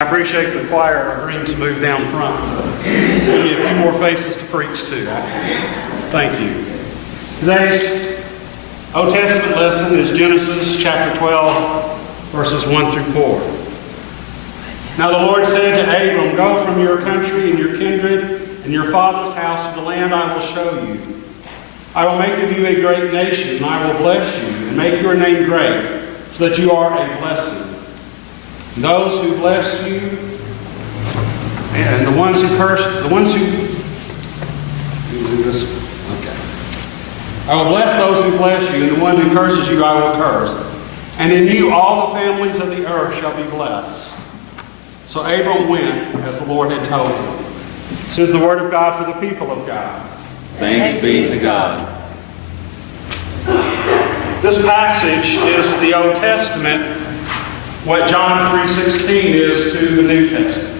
I appreciate the choir agreeing to move down front. Give me a few more faces to preach to. Thank you. Today's Old Testament lesson is Genesis chapter 12, verses 1 through 4. Now the Lord said to Abram, "Go from your country and your kindred and your father's house to the land I will show you. I will make of you a great nation, and I will bless you and make your name great, so that you are a blessing. Those who bless you, and the ones who curse, I will bless those who bless you, and the one who curses you I will curse. And in you all the families of the earth shall be blessed." So Abram went as the Lord had told him. This is the word of God for the people of God. Thanks be to God. This passage is to the Old Testament what John 3:16 is to the New Testament.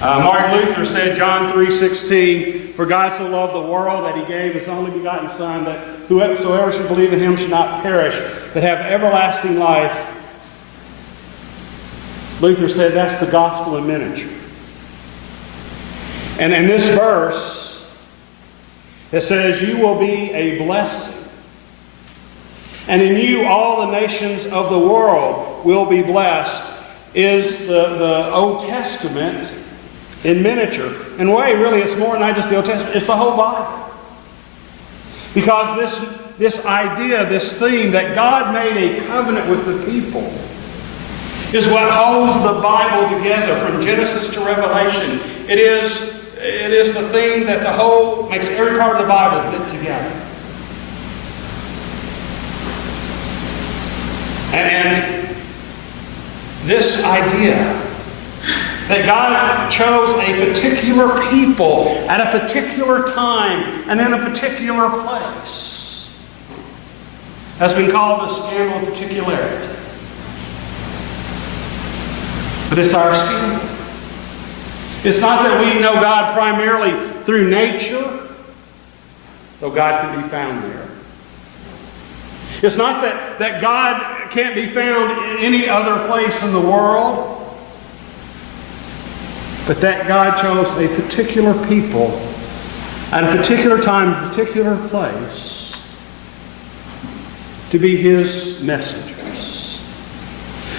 Martin Luther said, John 3:16, "For God so loved the world that he gave his only begotten Son, that whosoever should believe in him should not perish, but have everlasting life." Luther said that's the gospel in miniature. And in this verse, it says, "You will be a blessing. And in you all the nations of the world will be blessed," is the Old Testament in miniature. In a way, really, it's more than not just the Old Testament, it's the whole Bible. Because this idea, this theme that God made a covenant with the people is what holds the Bible together from Genesis to Revelation. It is the theme that makes every part of the Bible fit together. And this idea that God chose a particular people at a particular time and in a particular place has been called the scandal of particularity. But it's our scandal. It's not that we know God primarily through nature, though God can be found there. It's not that God can't be found in any other place in the world, but that God chose a particular people at a particular time, a particular place to be His messengers,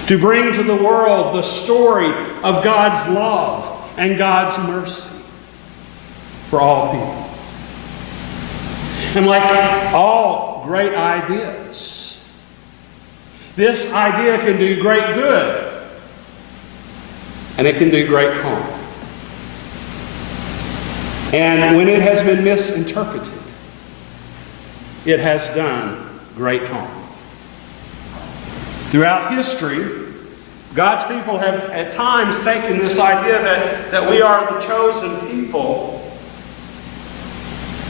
to bring to the world the story of God's love and God's mercy for all people. And like all great ideas, this idea can do great good, and it can do great harm. And when it has been misinterpreted, it has done great harm. Throughout history, God's people have at times taken this idea that we are the chosen people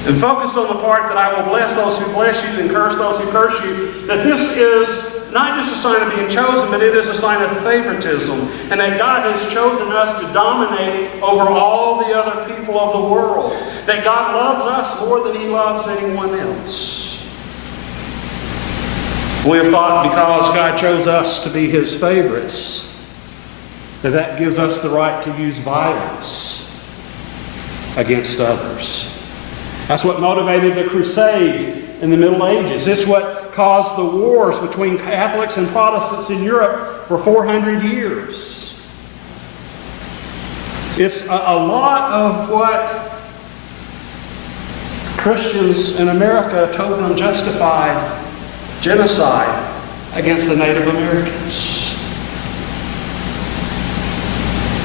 and focused on the part that I will bless those who bless you and curse those who curse you, that this is not just a sign of being chosen, but it is a sign of favoritism, and that God has chosen us to dominate over all the other people of the world, that God loves us more than He loves anyone else. We have thought because God chose us to be His favorites, that gives us the right to use violence against others. That's what motivated the Crusades in the Middle Ages. It's what caused the wars between Catholics and Protestants in Europe for 400 years. It's a lot of what Christians in America told them justified genocide against the Native Americans.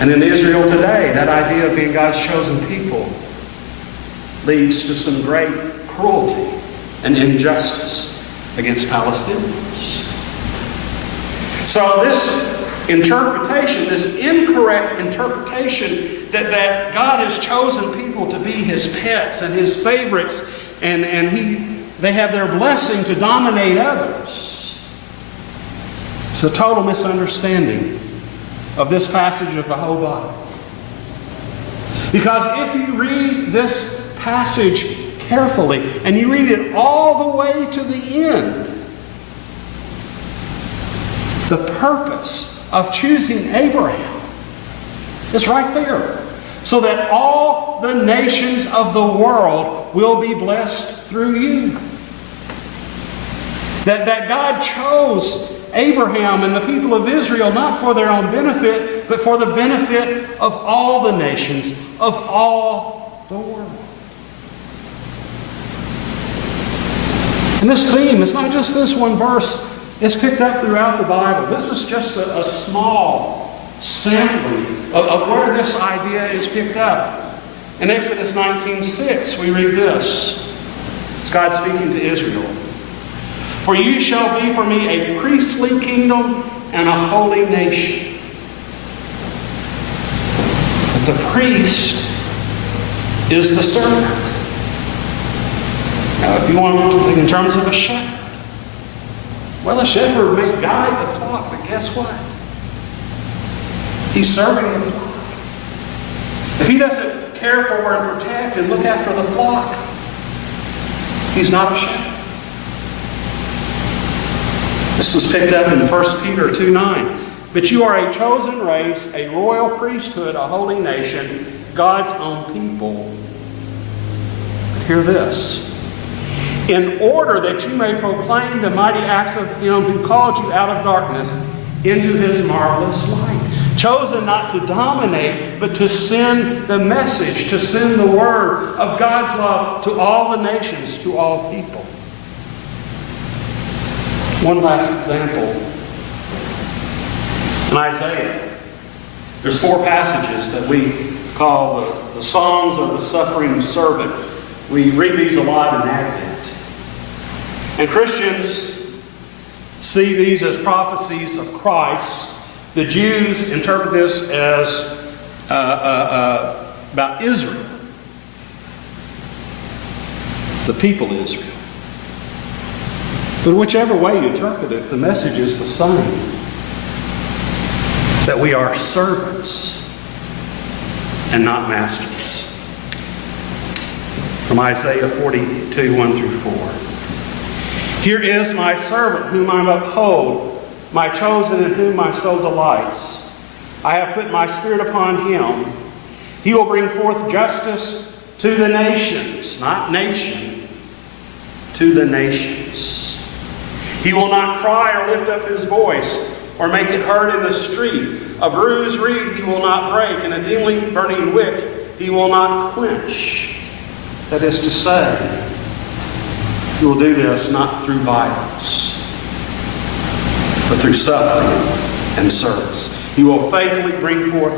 And in Israel today, that idea of being God's chosen people leads to some great cruelty and injustice against Palestinians. So this interpretation, this incorrect interpretation that God has chosen people to be His pets and His favorites, and they have their blessing to dominate others, it's a total misunderstanding of this passage of the whole Bible. Because if you read this passage carefully and you read it all the way to the end, the purpose of choosing Abraham It's right there. So that all the nations of the world will be blessed through you. That God chose Abraham and the people of Israel not for their own benefit, but for the benefit of all the nations, of all the world. And this theme, it's not just this one verse, it's picked up throughout the Bible. This is just a small sampling of where this idea is picked up. In Exodus 19:6, we read this. It's God speaking to Israel. For you shall be for me a priestly kingdom and a holy nation. But the priest is the servant. Now, if you want to think in terms of a shepherd, well, a shepherd may guide the flock, but guess what? He's serving the flock. If he doesn't care for and protect and look after the flock, he's not a shepherd. This is picked up in 1 Peter 2:9. But you are a chosen race, a royal priesthood, a holy nation, God's own people. But hear this. In order that you may proclaim the mighty acts of Him who called you out of darkness into His marvelous light. Chosen not to dominate, but to send the message, to send the word of God's love to all the nations, to all people. One last example. In Isaiah, there's 4 passages that we call the Songs of the Suffering Servant. We read these a lot in Advent. And Christians see these as prophecies of Christ. The Jews interpret this as about Israel, the people of Israel. But whichever way you interpret it, the message is the same. That we are servants and not masters. From Isaiah 42, 1 through 4. Here is my servant whom I uphold, my chosen in whom my soul delights. I have put my spirit upon him. He will bring forth justice to the nations, not nation, to the nations. He will not cry or lift up his voice or make it heard in the street. A bruised reed he will not break, and a dimly burning wick he will not quench. That is to say, he will do this not through violence, but through suffering and service. He will faithfully bring forth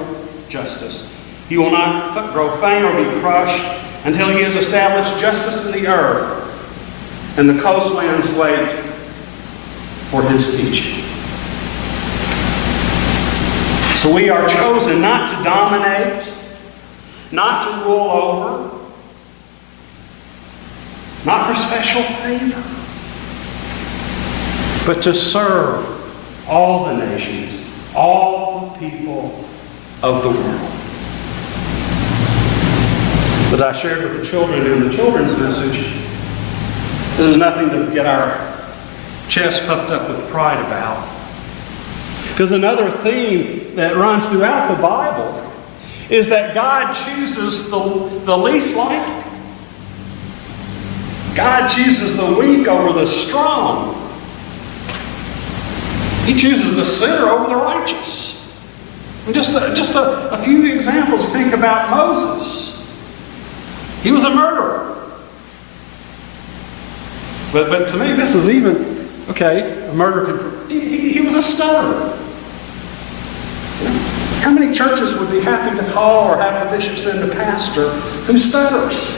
justice. He will not grow faint or be crushed until he has established justice in the earth, and the coastlands wait for his teaching. So we are chosen not to dominate, not to rule over, not for special favor, but to serve all the nations, all the people of the world. As I shared with the children in the children's message, this is nothing to get our chest puffed up with pride about. Because another theme that runs throughout the Bible is that God chooses the least likely. God chooses the weak over the strong. He chooses the sinner over the righteous. And just a few examples. You think about Moses. He was a murderer. But to me, this is even, okay, a murderer. He was a stutterer. How many churches would be happy to call or have a bishop send a pastor who stutters?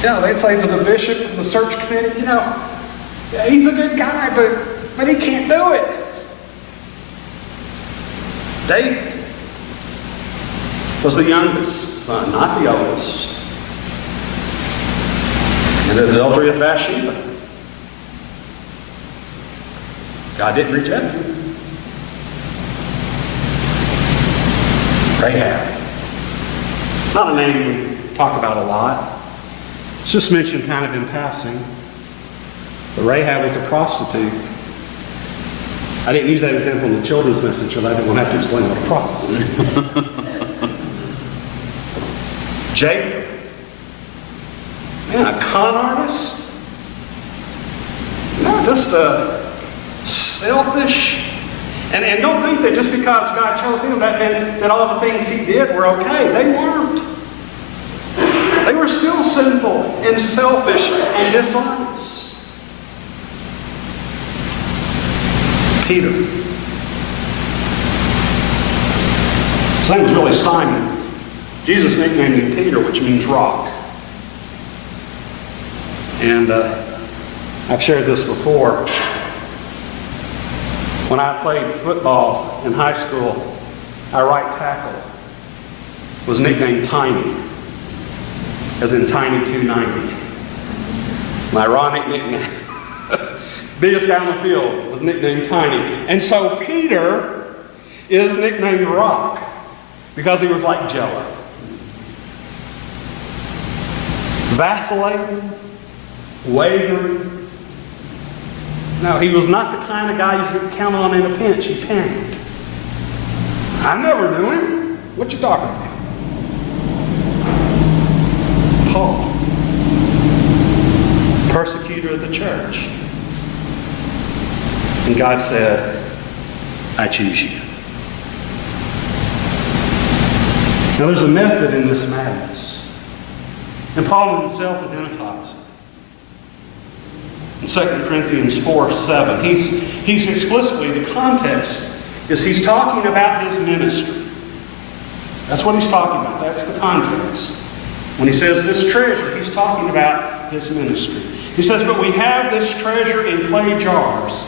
They'd say to the bishop and the search committee, he's a good guy, but he can't do it. David was the youngest son, not the oldest. And the adultery of Bathsheba. God didn't reject him. Rahab. Not a name we talk about a lot. It's just mentioned kind of in passing. But Rahab was a prostitute. I didn't use that example in the children's message, so I didn't want to have to explain what a prostitute is. Jacob. Man, a con artist? No, just selfish. And don't think that just because God chose him, that meant that all the things he did were okay. They weren't. They were still sinful and selfish and dishonest. Peter. His name was really Simon. Jesus nicknamed him Peter, which means rock. And I've shared this before. When I played football in high school, our right tackle was nicknamed Tiny, as in Tiny 290. My ironic nickname. Biggest guy on the field was nicknamed Tiny. And so Peter is nicknamed Rock because he was like Jello. Vacillating, wavering. No, he was not the kind of guy you could count on in a pinch. He panicked. I never knew him. What you talking about? Paul, persecutor of the church. And God said, I choose you. Now there's a method in this madness. And Paul himself identifies it. In 2 Corinthians 4:7, he's explicitly, the context is he's talking about his ministry. That's what he's talking about. That's the context. When he says this treasure, he's talking about his ministry. He says, but we have this treasure in clay jars,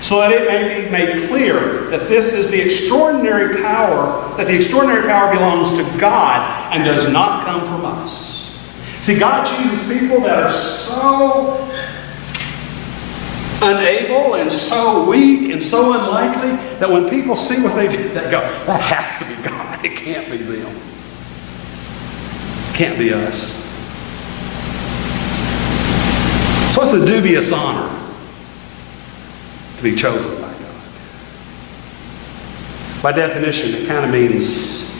so that it may be made clear that this is the extraordinary power, that the extraordinary power belongs to God and does not come from us. See, God chooses people that are so unable and so weak and so unlikely that when people see what they do, they go, that has to be God. It can't be them. It can't be us. So it's a dubious honor to be chosen by God. By definition, it kind of means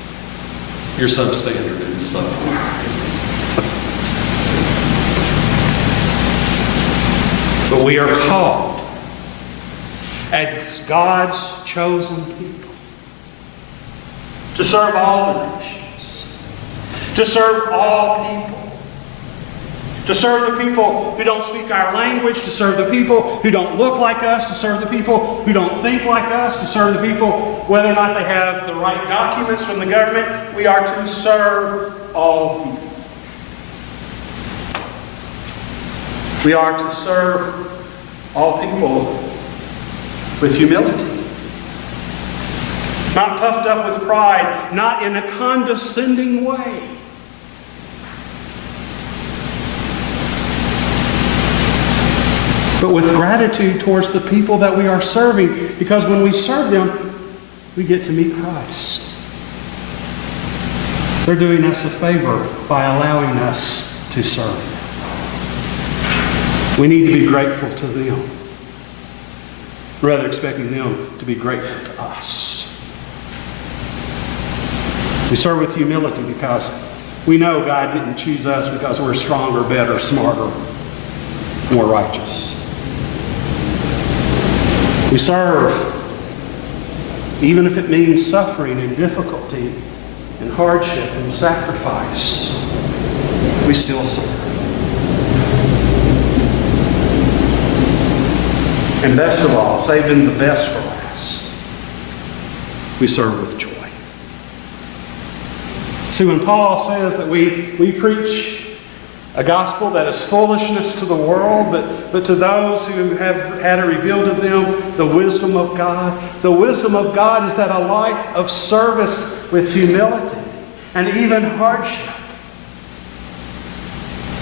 you're substandard and subpar. But we are called as God's chosen people to serve all the nations, to serve all people, to serve the people who don't speak our language, to serve the people who don't look like us, to serve the people who don't think like us, to serve the people whether or not they have the right documents from the government. We are to serve all people. We are to serve all people with humility. Not puffed up with pride, not in a condescending way. But with gratitude towards the people that we are serving, because when we serve them, we get to meet Christ. They're doing us a favor by allowing us to serve. We need to be grateful to them, rather expecting them to be grateful to us. We serve with humility because we know God didn't choose us because we're stronger, better, smarter, more righteous. We serve even if it means suffering and difficulty and hardship and sacrifice. We still serve. And best of all, saving the best for last, we serve with joy. See, when Paul says that we preach a gospel that is foolishness to the world, but to those who have had it revealed to them the wisdom of God, the wisdom of God is that a life of service with humility and even hardship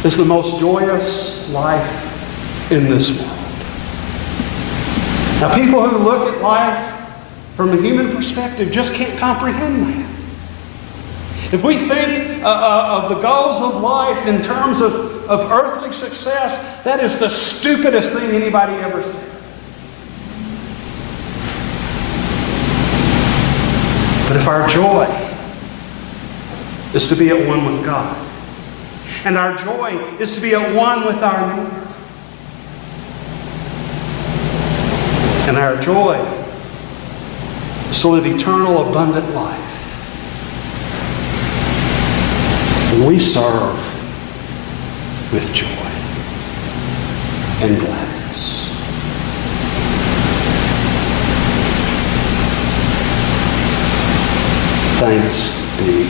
is the most joyous life in this world. Now, people who look at life from a human perspective just can't comprehend that. If we think of the goals of life in terms of earthly success, that is the stupidest thing anybody ever said. But if our joy is to be at one with God, and our joy is to be at one with our neighbor, and our joy is to live eternal, abundant life, then we serve with joy and gladness. Thanks be